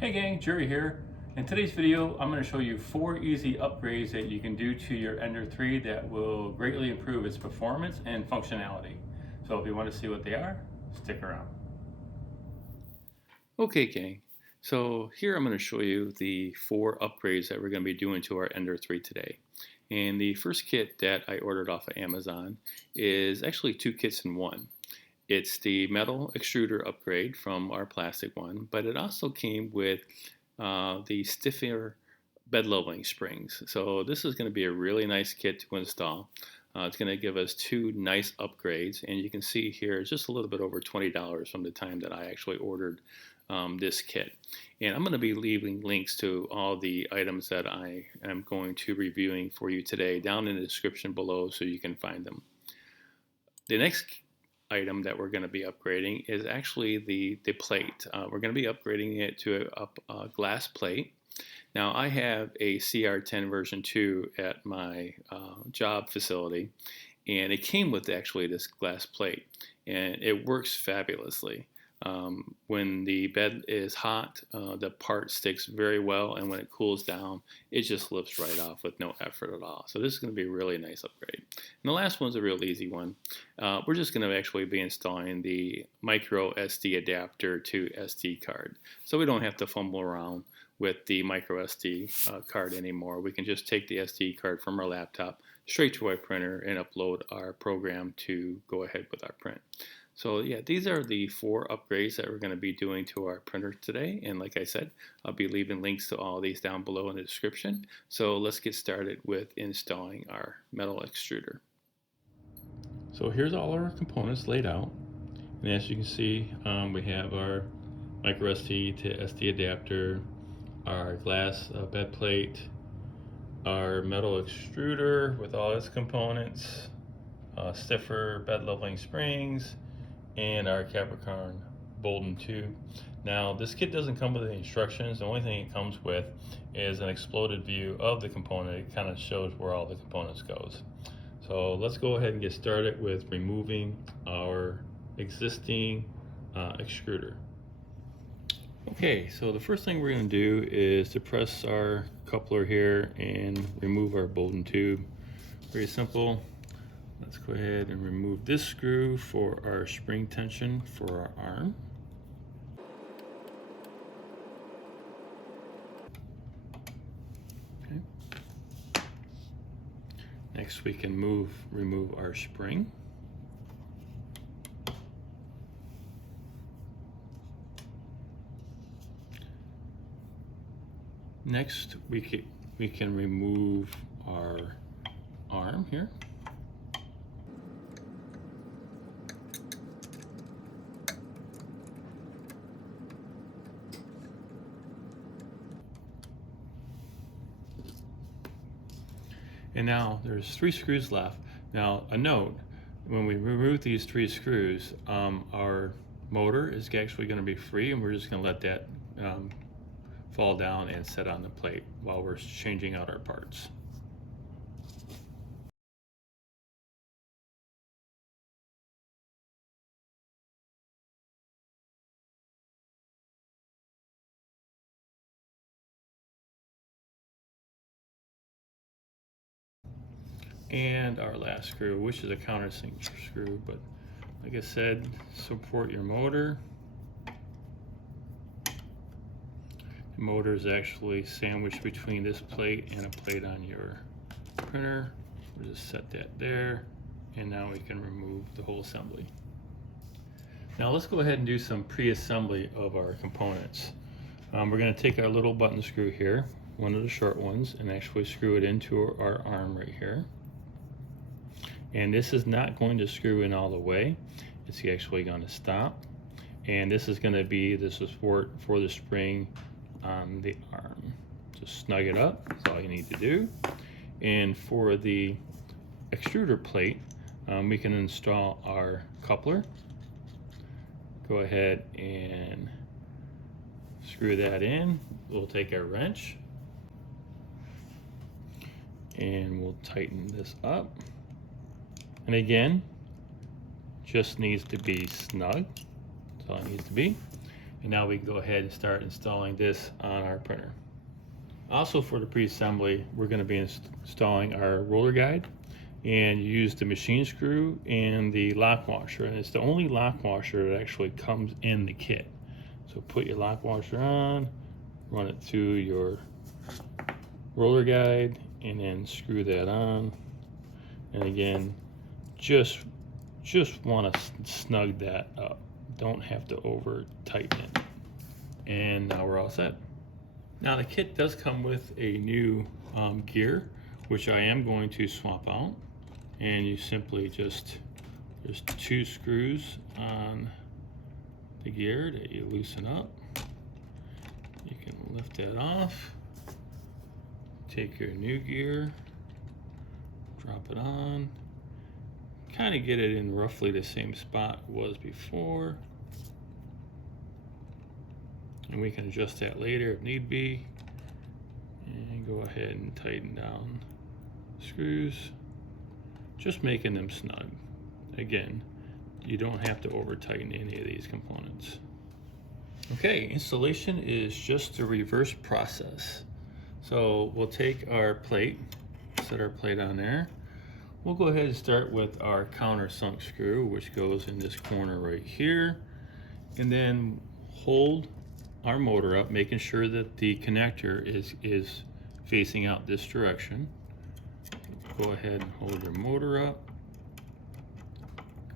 Hey gang, Jerry here. In today's video, I'm going to show you 4 easy upgrades that you can do to your Ender 3 that will greatly improve its performance and functionality. So if you want to see what they are, stick around. Okay gang, so here I'm going to show you the 4 upgrades that we're going to be doing to our Ender 3 today. And the first kit that I ordered off of Amazon is actually 2 kits in one. It's the metal extruder upgrade from our plastic one, but it also came with the stiffer bed leveling springs. So this is going to be a really nice kit to install. It's going to give us 2 nice upgrades, and you can see here it's just a little bit over $20 from the time that I actually ordered this kit. And I'm going to be leaving links to all the items that I am going to be reviewing for you today down in the description below so you can find them. The next item that we're going to be upgrading is actually the plate. We're going to be upgrading it to a glass plate. Now I have a CR10 version 2 at my job facility, and it came with actually this glass plate, and it works fabulously. When the bed is hot, the part sticks very well, and when it cools down, it just lifts right off with no effort at all. So this is going to be a really nice upgrade. And the last one's a real easy one. We're just going to actually be installing the Micro SD adapter to SD card. So we don't have to fumble around with the Micro SD card anymore. We can just take the SD card from our laptop straight to our printer and upload our program to go ahead with our print. So yeah, these are the 4 upgrades that we're going to be doing to our printer today. And like I said, I'll be leaving links to all these down below in the description. So let's get started with installing our metal extruder. So here's all our components laid out. And as you can see, we have our micro SD to SD adapter, our glass bed plate, our metal extruder with all its components, stiffer bed leveling springs, and our Capricorn Bolden tube. Now this kit doesn't come with any instructions. The only thing it comes with is an exploded view of the component. It kind of shows where all the components goes. So let's go ahead and get started with removing our existing extruder. Okay, so the first thing we're going to do is to press our coupler here and remove our Bolden tube. Very simple. Let's go ahead and remove this screw for our spring tension for our arm. Okay. Next we can remove our spring. Next we can remove our arm here. And now there's 3 screws left. Now a note, when we remove these 3 screws, our motor is actually going to be free, and we're just going to let that fall down and set on the plate while we're changing out our parts. And our last screw, which is a countersink screw, but like I said, support your motor. The motor is actually sandwiched between this plate and a plate on your printer. We'll just set that there, and now we can remove the whole assembly. Now let's go ahead and do some pre-assembly of our components. We're going to take our little button screw here, one of the short ones, and actually screw it into our arm right here. And this is not going to screw in all the way. It's actually going to stop. And this is going to be the support for the spring on the arm. Just snug it up, that's all you need to do. And for the extruder plate, we can install our coupler. Go ahead and screw that in. We'll take our wrench and we'll tighten this up. And again, just needs to be snug. That's all it needs to be. And now we can go ahead and start installing this on our printer. Also for the pre-assembly, we're going to be installing our roller guide, and you use the machine screw and the lock washer, and it's the only lock washer that actually comes in the kit. So put your lock washer on, run it through your roller guide, and then screw that on. And again, just want to snug that up. Don't have to over tighten it. And now we're all set. Now the kit does come with a new gear, which I am going to swap out. And you simply there's 2 screws on the gear that you loosen up. You can lift that off. Take your new gear, drop it on. Kind of get it in roughly the same spot it was before. And we can adjust that later if need be. And go ahead and tighten down the screws, just making them snug. Again, you don't have to over tighten any of these components. Okay, installation is just the reverse process. So we'll take our plate, set our plate on there. We'll go ahead and start with our countersunk screw, which goes in this corner right here. And then hold our motor up, making sure that the connector is facing out this direction. Go ahead and hold your motor up.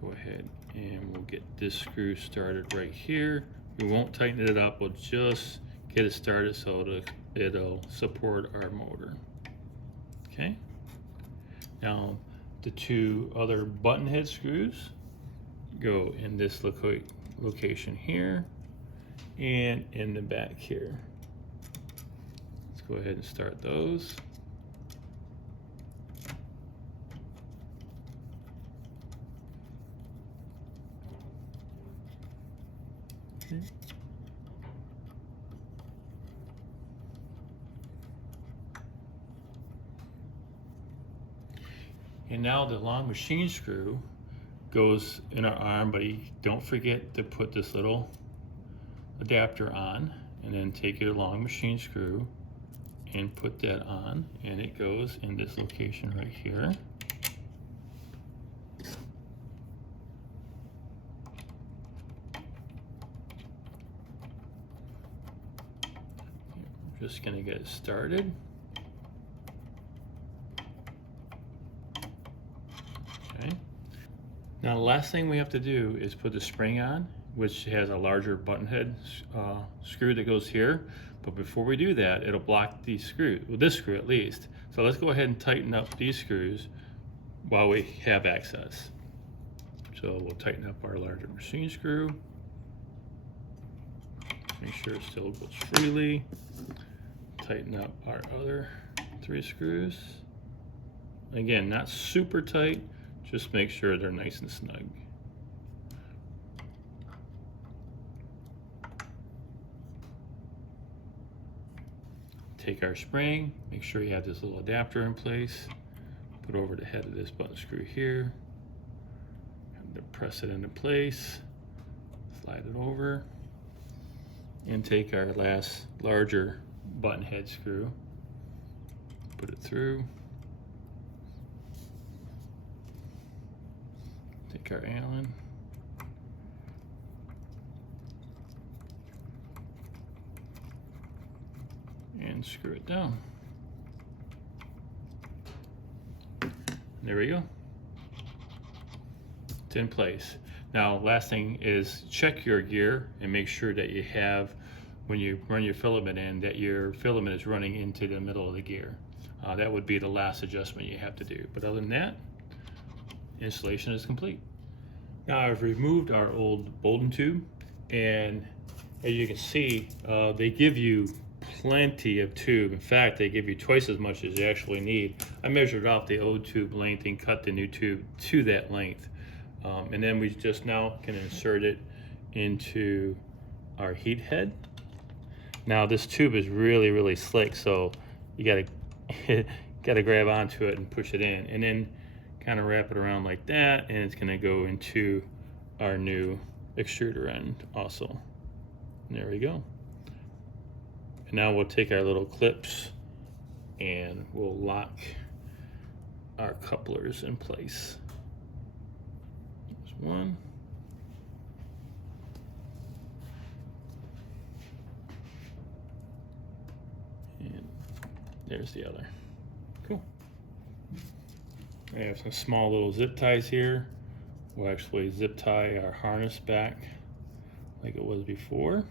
Go ahead and we'll get this screw started right here. We won't tighten it up, we'll just get it started so it'll support our motor. Okay. Now the 2 other button head screws go in this location here and in the back here. Let's go ahead and start those. Okay. And now the long machine screw goes in our arm, but don't forget to put this little adapter on, and then take your long machine screw and put that on, and it goes in this location right here. I'm just gonna get it started. Okay. Now the last thing we have to do is put the spring on, which has a larger button head screw that goes here. But before we do that, it'll block these screws, well, this screw at least. So let's go ahead and tighten up these screws while we have access. So we'll tighten up our larger machine screw. Make sure it still goes freely. Tighten up our other 3 screws. Again, not super tight, just make sure they're nice and snug. Take our spring, make sure you have this little adapter in place, put over the head of this button screw here, and press it into place, slide it over, and take our last larger button head screw, put it through, take our Allen, and screw it down. There we go. It's in place. Now, last thing is check your gear and make sure that you have, when you run your filament in, that your filament is running into the middle of the gear. That would be the last adjustment you have to do. But other than that, installation is complete. Now I've removed our old Bolden tube, and as you can see, they give you plenty of tube. In fact, they give you twice as much as you actually need. I measured off the old tube length and cut the new tube to that length. And then we just now can insert it into our heat head. Now this tube is really slick, so you gotta grab onto it and push it in, and then kind of wrap it around like that, and it's gonna go into our new extruder end also. There we go. And now we'll take our little clips and we'll lock our couplers in place. There's one. And there's the other. Cool. I have some small little zip ties here. We'll actually zip tie our harness back like it was before.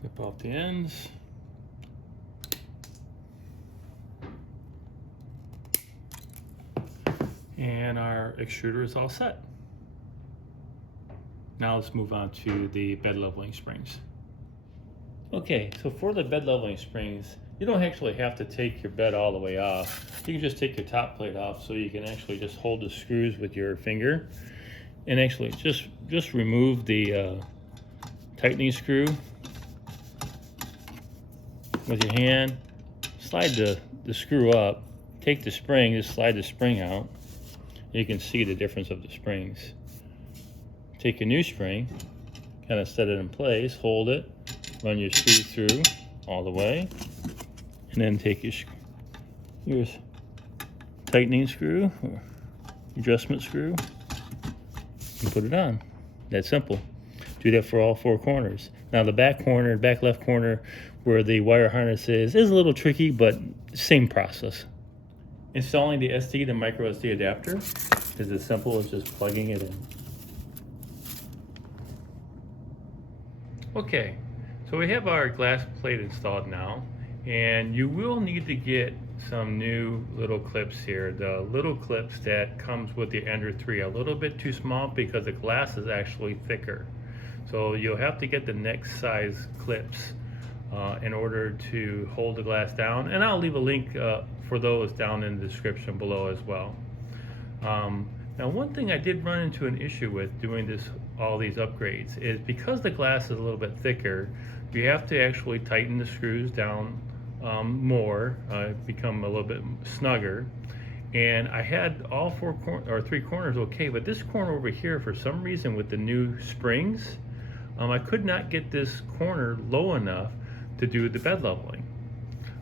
Snip off the ends. And our extruder is all set. Now let's move on to the bed leveling springs. Okay, so for the bed leveling springs, you don't actually have to take your bed all the way off. You can just take your top plate off so you can actually just hold the screws with your finger and actually just remove the tightening screw with your hand. Slide the screw up, take the spring, just slide the spring out. You can see the difference of the springs. Take a new spring, kind of set it in place, hold it, run your screw through all the way, and then take your tightening screw or adjustment screw and put it on. That's simple. Do that for all four corners. Now the back corner, back left corner where the wire harness is a little tricky, but same process. Installing the SC2 Micro SD adapter is as simple as just plugging it in. Okay, so we have our glass plate installed now, and you will need to get some new little clips here. The little clips that comes with the Ender 3 are a little bit too small because the glass is actually thicker. So you'll have to get the next size clips in order to hold the glass down, and I'll leave a link for those down in the description below as well. Now one thing I did run into an issue with doing all these upgrades is because the glass is a little bit thicker, you have to actually tighten the screws down more, become a little bit snugger. And I had all three corners okay, but this corner over here, for some reason with the new springs, I could not get this corner low enough to do the bed leveling.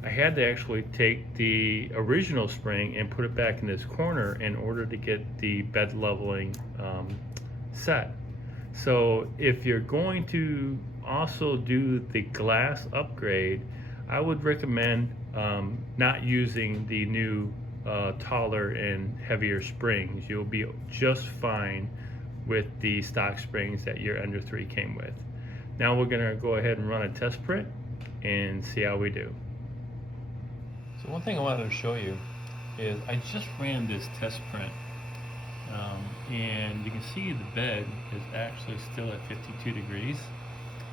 I had to actually take the original spring and put it back in this corner in order to get the bed leveling set. So if you're going to also do the glass upgrade, I would recommend not using the new taller and heavier springs. You'll be just fine with the stock springs that your Ender 3 came with. Now we're going to go ahead and run a test print and see how we do. So one thing I wanted to show you is I just ran this test print, and you can see the bed is actually still at 52 degrees.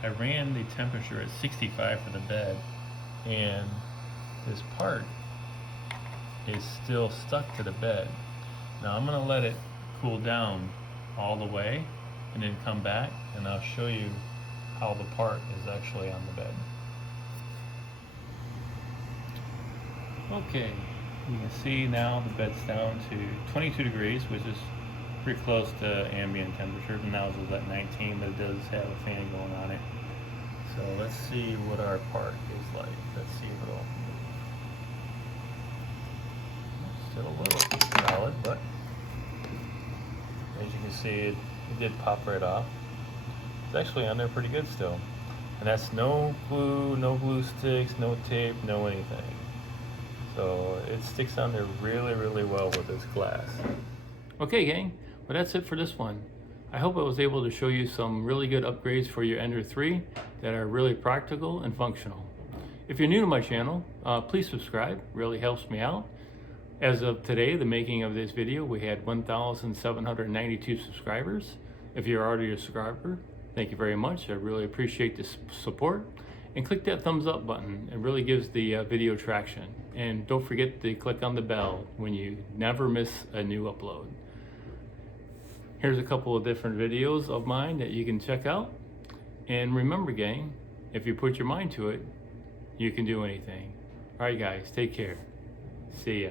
I ran the temperature at 65 for the bed, and this part is still stuck to the bed. Now I'm going to let it cool down all the way and then come back, and I'll show you how the part is actually on the bed. Okay, you can see now the bed's down to 22 degrees, which is pretty close to ambient temperature. Now it's at 19, but it does have a fan going on it. So let's see what our part is like. Let's see if it'll move. Still a little solid, but as you can see, it did pop right off. It's actually on there pretty good still. And that's no glue sticks, no tape, no anything. So it sticks on there really, really well with this glass. Okay gang, well that's it for this one. I hope I was able to show you some really good upgrades for your Ender 3 that are really practical and functional. If you're new to my channel, please subscribe, really helps me out. As of today, the making of this video, we had 1,792 subscribers. If you're already a subscriber, thank you very much. I really appreciate this support. And click that thumbs up button. It really gives the video traction. And don't forget to click on the bell when you never miss a new upload. Here's a couple of different videos of mine that you can check out. And remember, gang, if you put your mind to it, you can do anything. All right, guys, take care. See ya.